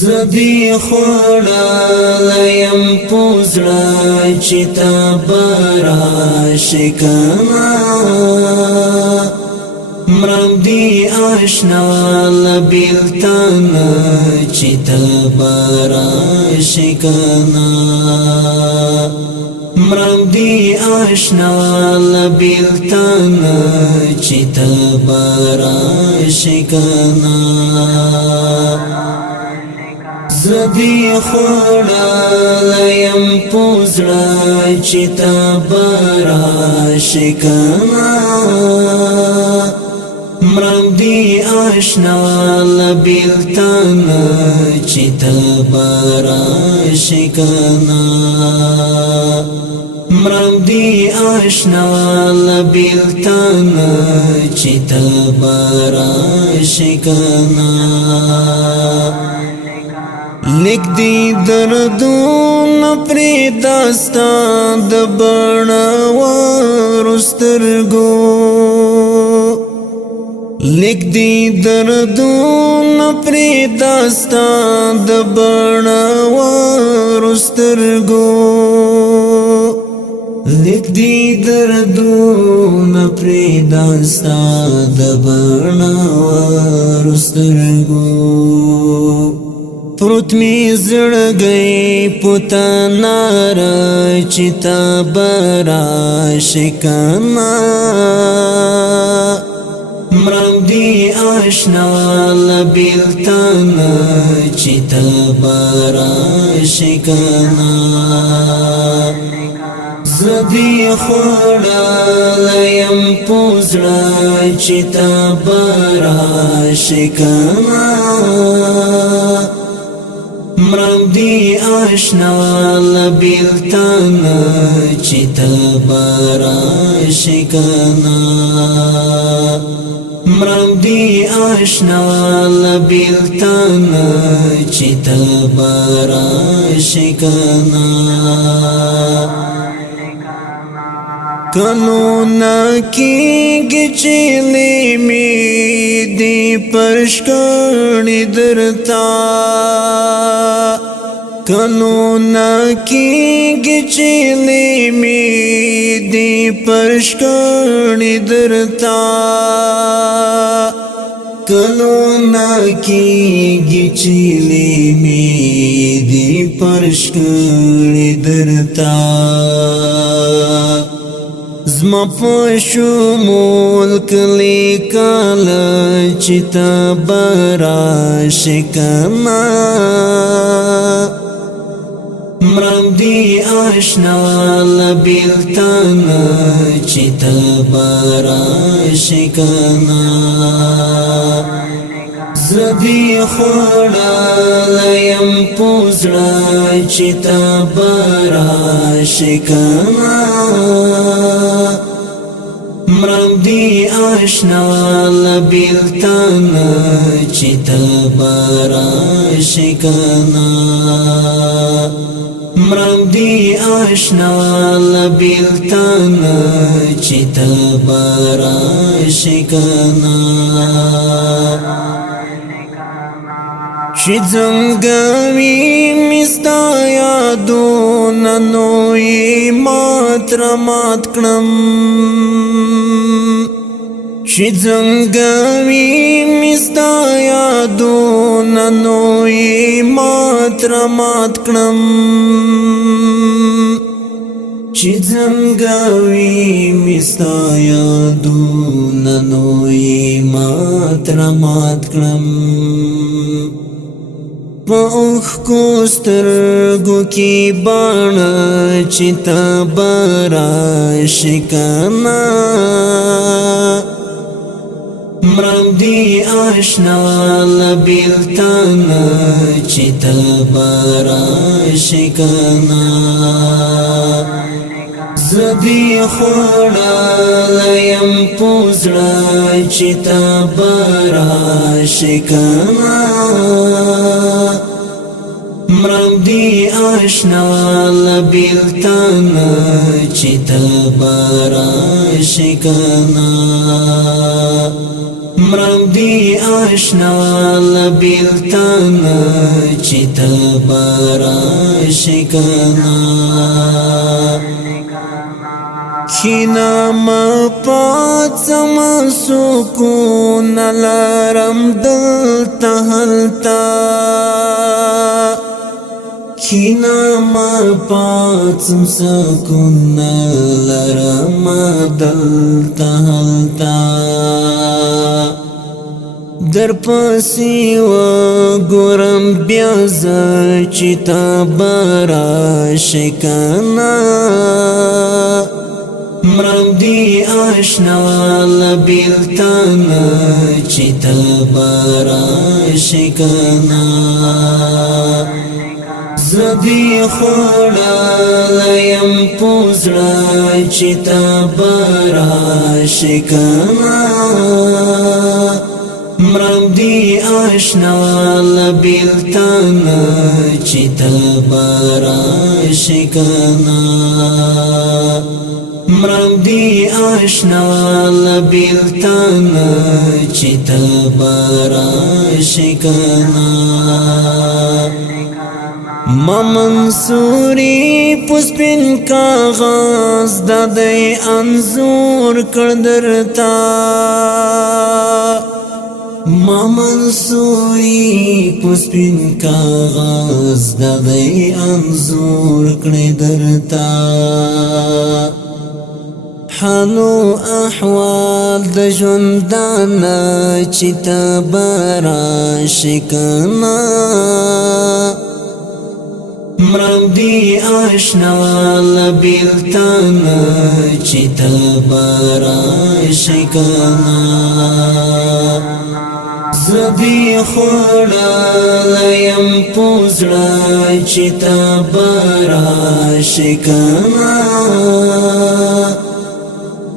زدی خوڑایم پوزڑا چتا برا شکنا مرم دی آشنا لبیلتان چتا برا شکنا مرم دی آشنا لبیلتان چتا برا شکنا زدی خوڑایم پوزڑا چتا برا شکنا مرم دی آشنا لبیلتان چتا برا شکنا مرم دی آشنا لبیلتان چتا برا شکنا لک دی دردون پری داستان د بڼوارو سترګو لک دی دردون پری داستان د بڼوارو سترګو لک دی دردون پری داستان د بڼوارو سترګو پروت می زړګي پتا نار چتا برا شکنا مرم دی آشنا لبیلتان چتا برا شکنا زدی خوڑایم پوزڑا چتا برا شکنا مرم دی آشنا لبیلتان چتا برا شکنا مرم دی آشنا لبیلتان چتا برا شکنا کنونا کیگی چیلی می دی پرشکانی درتا کنونا کیگی چیلی می دی پرشکانی درتا کنونا کیگی چیلی می دی پرشکانی درتا زما پشو ملک لیکال چتا برا شکنا مرم دی آشنا لبیلتان چتا برا شکنا زدی خوڑایم پوزڑا چتا برا شکنا مرم دی آشنا لبیلتان چتا برا شکنا مرم دی آشنا لبیلتان چتا برا شکنا چی زنگوی مستا یادون نوی مات رمات کنم چی زنگوی مستا یادون نوی مات رمات کنم چی زنگوی مستا یادون نوی مات رمات کنم پوخ کو سترګو کی بان چتا برا شکنا مرم دی آشنا لبیلتان چتا برا شکنا زدی خوڑایم پوزڑا چتا برا شکنا مرم دی آشنا لبیلتان چتا برا شکنا مرم دی آشنا لبیلتانا چیتا بارا شکانا کینا ما پاتم سکون لارم دلتا حلتا کینا ما پاتم سکون لارم دلتا حلتا در پسی و گورم بیاز چیتا بارا شکانا مرم دی آشنا لبیلتانا چیتا بارا شکانا زدی خوڑا لیم پوزڑا چیتا بارا شکانا مرم دی آشنا لبیلتانا چیتا بارا شکانا مرم دی آشنا لبیلتانا چیتا بارا شکانا ما منصوری پسپن کاغذ دادی انزور کردرتا ما منصوری پسپن کاغذ دادی انزور کردرتا حالو احوال د ژوندانا چیتا بارا شکانا مرم دی آشنا لبیلتانا چیتا بارا شکانا زدی خوڑا لیم پوزڑا چیتا بارا شکانا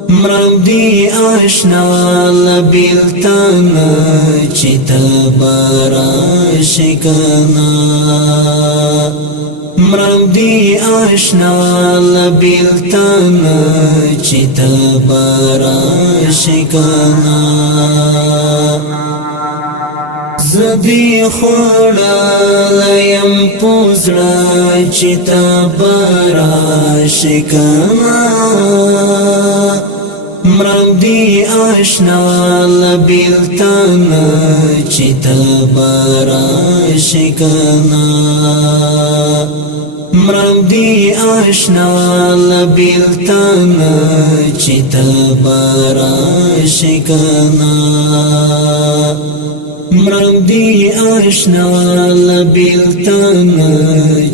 مرم دی آشنا لبیلتانا چیتا بارا شکانا مرم دی آشنا لبیلتانا چیتا بارا شکانا زدی خوڑا لیم پوزڑا چیتا بارا شکانا مرم دی آشنا لبیلتانا چیتا بارا شکانا مرم دی آشنا لبیلتانا چیتا بارا شکانا مرم دی آشنا لبیلتانا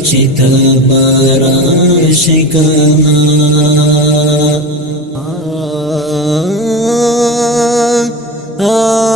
چیتا بارا شکانا ah